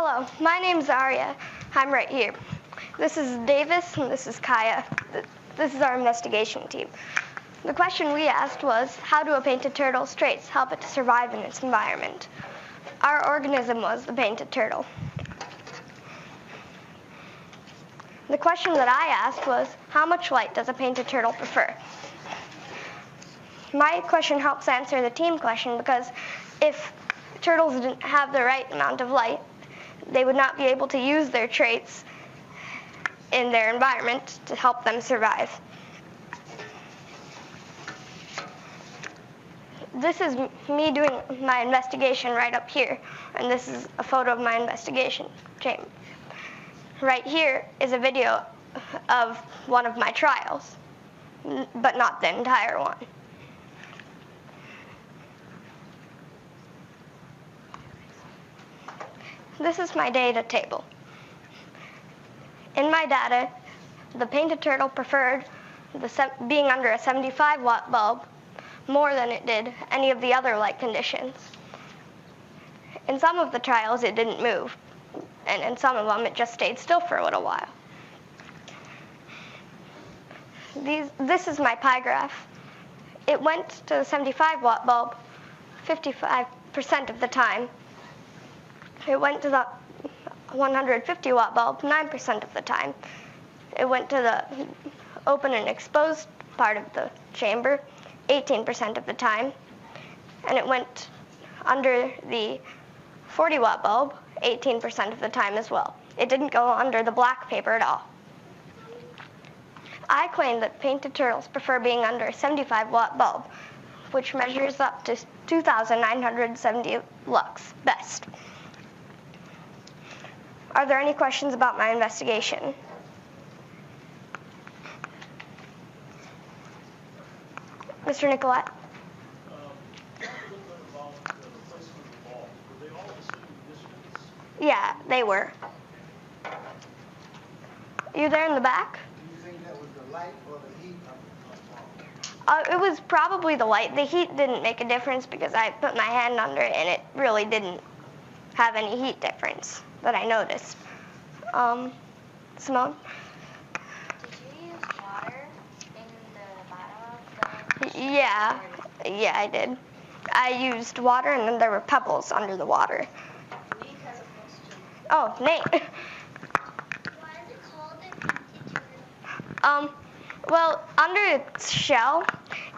Hello, my name's Arya. I'm right here. This is Davis and this is Kaya. This is our investigation team. The question we asked was, how do a painted turtle's traits help it to survive in its environment? Our organism was the painted turtle. The question that I asked was, how much light does a painted turtle prefer? My question helps answer the team question because if turtles didn't have the right amount of light, they would not be able to use their traits in their environment to help them survive. This is me doing my investigation right up here, and this is a photo of my investigation chamber. Right here is a video of one of my trials, but not the entire one. This is my data table. In my data, the painted turtle preferred being under a 75-watt bulb more than it did any of the other light conditions. In some of the trials, it didn't move, and in some of them, it just stayed still for a little while. This is my pie graph. It went to the 75-watt bulb 55% of the time. It went to the 150-watt bulb 9% of the time. It went to the open and exposed part of the chamber 18% of the time. And it went under the 40-watt bulb 18% of the time as well. It didn't go under the black paper at all. I claim that painted turtles prefer being under a 75-watt bulb, which measures up to 2,970 lux best. Are there any questions about my investigation? Mr. Nicolette? Yeah, they were. You there in the back? Do you think that was the light or the heat of the bulb? It was probably the light. The heat didn't make a difference because I put my hand under it and it really didn't have any heat difference that I noticed. Simone? Did you use water in the bottom of the... Yeah, I did. I used water and then there were pebbles under the water. Nate has a question. Oh, Nate. Why is it called a painted turtle? Well, under its shell,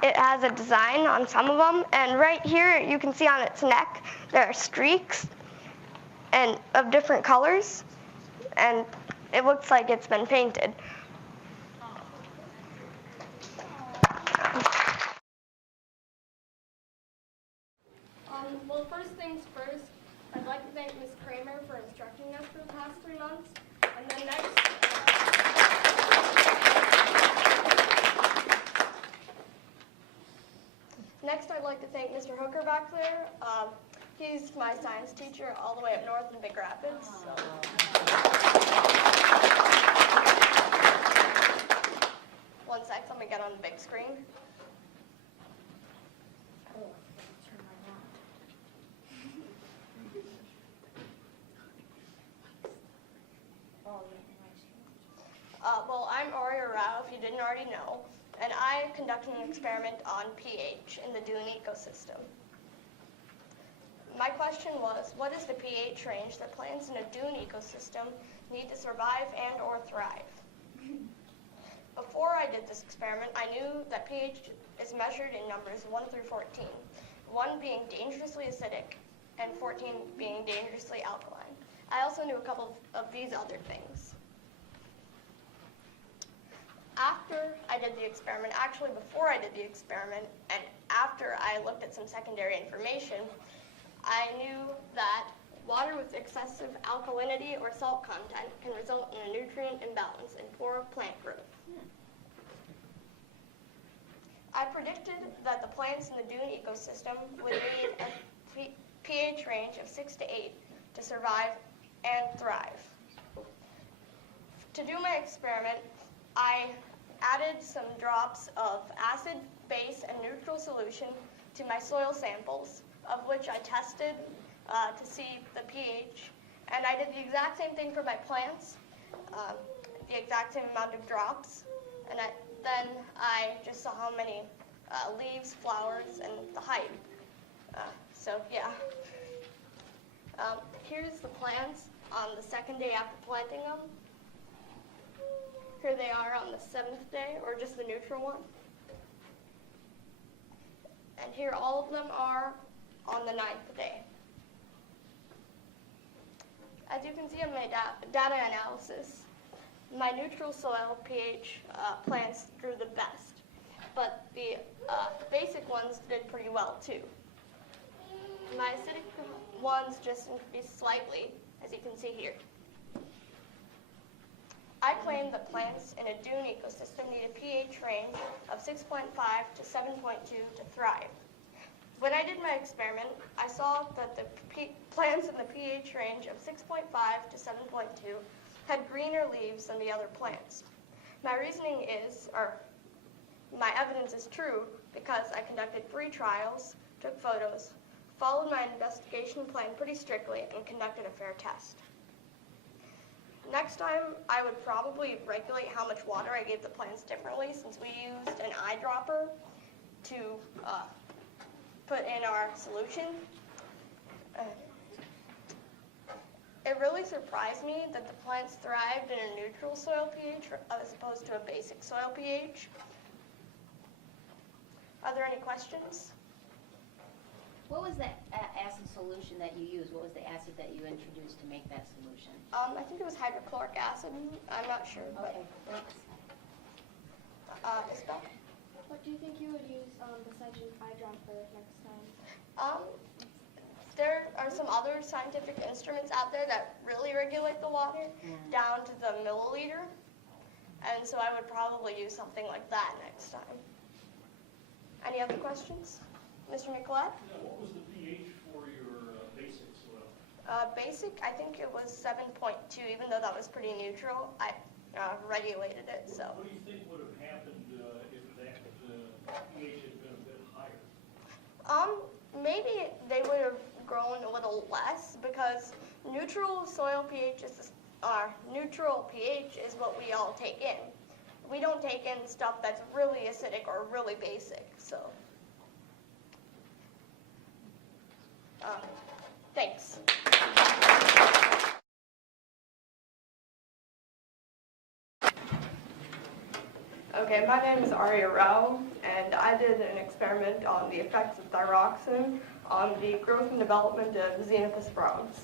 it has a design on some of them, and right here you can see on its neck there are streaks and of different colors, and it looks like it's been painted. Well, first things first, I'd like to thank Ms. Kramer for instructing us for the past 3 months. And then next I'd like to thank Mr. Hooker back there. He's my science teacher all the way up north in Big Rapids. So. One sec, let me get on the big screen. Well, I'm Arya Rao, if you didn't already know, and I conducted an experiment on pH in the dune ecosystem. My question was, what is the pH range that plants in a dune ecosystem need to survive and or thrive? Before I did this experiment, I knew that pH is measured in numbers 1 through 14, 1 being dangerously acidic and 14 being dangerously alkaline. I also knew a couple of these other things. After I did the experiment, actually before I did the experiment, and after I looked at some secondary information, I knew that water with excessive alkalinity or salt content can result in a nutrient imbalance and poor plant growth. I predicted that the plants in the dune ecosystem would need a pH range of 6 to 8 to survive and thrive. To do my experiment, I added some drops of acid, base, and neutral solution to my soil samples, of which I tested to see the pH And I did the exact same thing for my plants, the exact same amount of drops. And then I just saw how many leaves, flowers, and the height. So yeah. Here's the plants on the second day after planting them. Here they are on the 7th day, or just the neutral one. And here all of them are on the 9th day. As you can see in my data analysis, my neutral soil pH plants grew the best, but the basic ones did pretty well too. My acidic ones just increased slightly, as you can see here. I claim that plants in a dune ecosystem need a pH range of 6.5 to 7.2 to thrive. When I did my experiment, I saw that the plants in the pH range of 6.5 to 7.2 had greener leaves than the other plants. My reasoning is, or my evidence is true, because I conducted 3 trials, took photos, followed my investigation plan pretty strictly, and conducted a fair test. Next time, I would probably regulate how much water I gave the plants differently, since we used an eyedropper to put in our solution. It really surprised me that the plants thrived in a neutral soil pH as opposed to a basic soil pH. Are there any questions? What was the acid solution that you used? What was the acid that you introduced to make that solution? I think it was hydrochloric acid. I'm not sure. Okay, thanks. Isabel? What do you think you would use besides your eyedropper next time? There are some other scientific instruments out there that really regulate the water down to the milliliter. And so I would probably use something like that next time. Any other questions? Mr. Nicolette? Yeah, what was the pH for your basic soil? Basic, I think it was 7.2, even though that was pretty neutral. I regulated it, so. What do you think would have happened if that pH had been a bit higher? Maybe they would have grown a little less, because neutral soil pH is, neutral pH is what we all take in. We don't take in stuff that's really acidic or really basic, so. Thanks. Okay, my name is Arya Rao, and I did an experiment on the effects of thyroxine on the growth and development of xenophus frogs.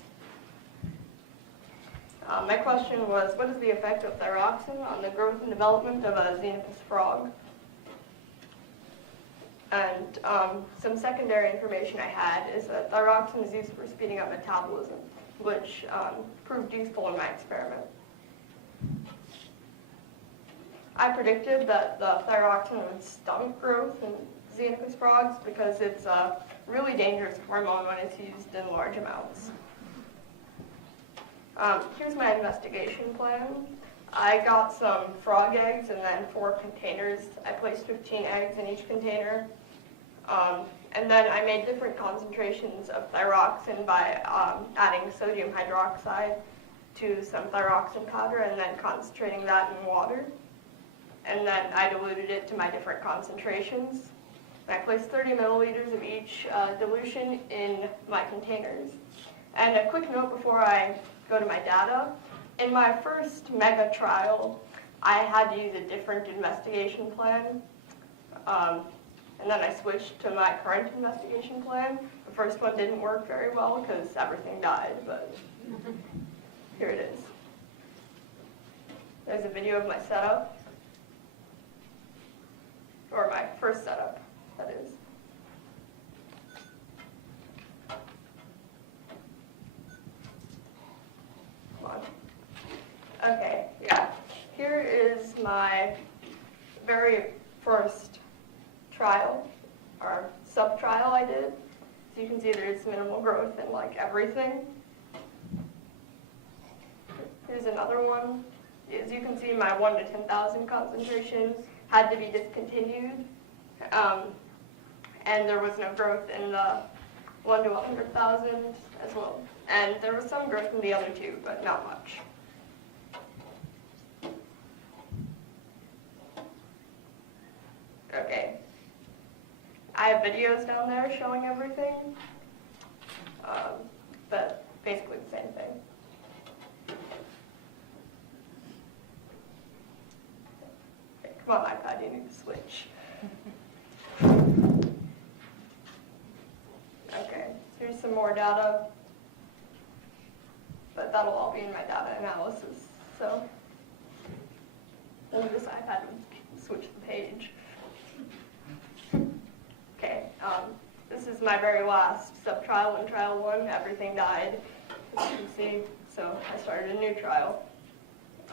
My question was, what is the effect of thyroxine on the growth and development of a xenophus frog? And some secondary information I had is that thyroxine is used for speeding up metabolism, which proved useful in my experiment. I predicted that the thyroxine would stunt growth in xenophus frogs because it's a really dangerous hormone when it's used in large amounts. Here's my investigation plan. I got some frog eggs and then 4 containers. I placed 15 eggs in each container. And then I made different concentrations of thyroxine by adding sodium hydroxide to some thyroxine powder and then concentrating that in water. And then I diluted it to my different concentrations. I placed 30 milliliters of each dilution in my containers. And a quick note before I go to my data. In my first mega trial, I had to use a different investigation plan. And then I switched to my current investigation plan. The first one didn't work very well because everything died, but here it is. There's a video of my setup. Or my first setup, that is. Come on. Okay, yeah. Here is my very first trial, or sub-trial I did. So you can see there's minimal growth in like everything. Here's another one. As you can see, my 1 to 10,000 concentration had to be discontinued, and there was no growth in the 1 to 100,000 as well. And there was some growth in the other two, but not much. Okay. I have videos down there showing everything, but basically the same thing. Okay, come on, iPad, you need to switch. Okay, here's some more data, but that'll all be in my data analysis. So, then this iPad would switch the page. Okay, this is my very last sub-trial in trial 1. Everything died, as you can see, so I started a new trial.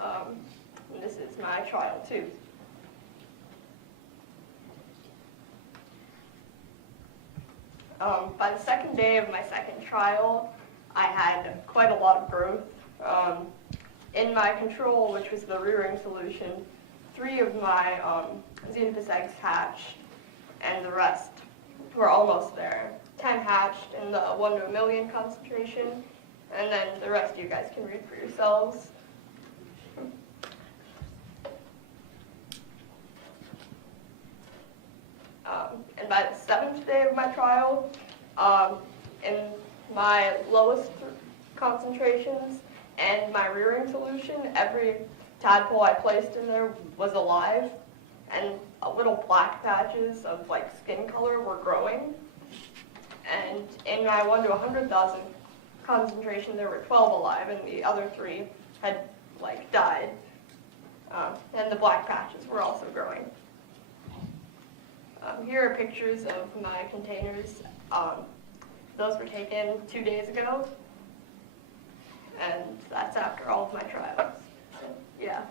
And this is my trial 2. By the second day of my second trial, I had quite a lot of growth. In my control, which was the rearing solution, 3 of my xenopus eggs hatched, and the rest were almost there. 10 hatched in the 1 to 1,000,000 concentration, and then the rest you guys can read for yourselves. And by the 7th day of my trial, in my lowest concentrations and my rearing solution, every tadpole I placed in there was alive, and little black patches of like skin color were growing. And in my 1 to 100,000 concentration, there were 12 alive, and the other 3 had like died. And the black patches were also growing. Here are pictures of my containers. Those were taken 2 days ago, and that's after all of my trials. So, yeah.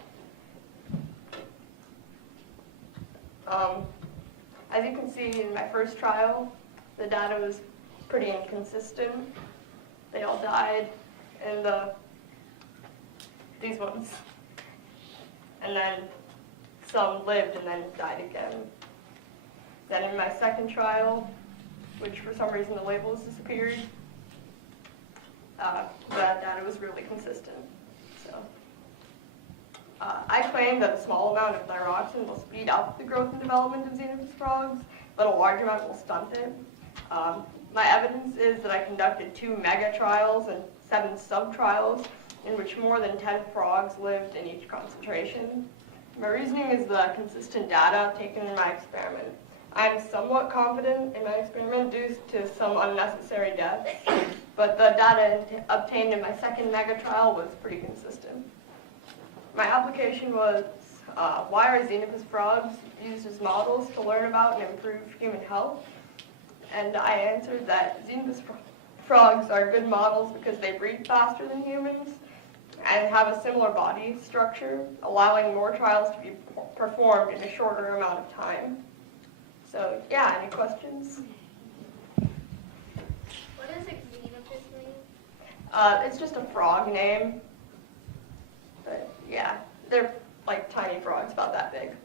As you can see in my first trial, the data was pretty inconsistent. They all died, and these ones. And then some lived and then died again. Then in my second trial, which for some reason the labels disappeared, the data was really consistent. So I claim that a small amount of thyroxine will speed up the growth and development of xenopus frogs, but a large amount will stunt it. My evidence is that I conducted 2 mega trials and 7 sub-trials in which more than 10 frogs lived in each concentration. My reasoning is the consistent data taken in my experiment. I am somewhat confident in my experiment due to some unnecessary deaths, but the data obtained in my second mega trial was pretty consistent. My application was, why are xenopus frogs used as models to learn about and improve human health? And I answered that xenopus frogs are good models because they breed faster than humans and have a similar body structure, allowing more trials to be performed in a shorter amount of time. So, yeah, any questions? What does xenopus mean? It's just a frog name. But, yeah, they're like tiny frogs, about that big.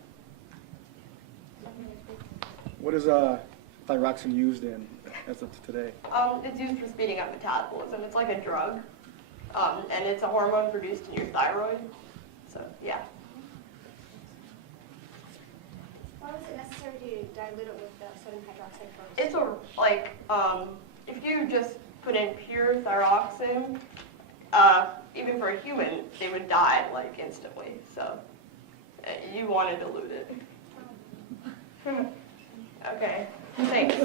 What is thyroxine used in as of today? It's used for speeding up metabolism. It's like a drug, and it's a hormone produced in your thyroid. So, yeah. Why was it necessary to dilute it with sodium hydroxide first? It's if you just put in pure thyroxine, even for a human, they would die like instantly. So you want to dilute it. Okay, thanks.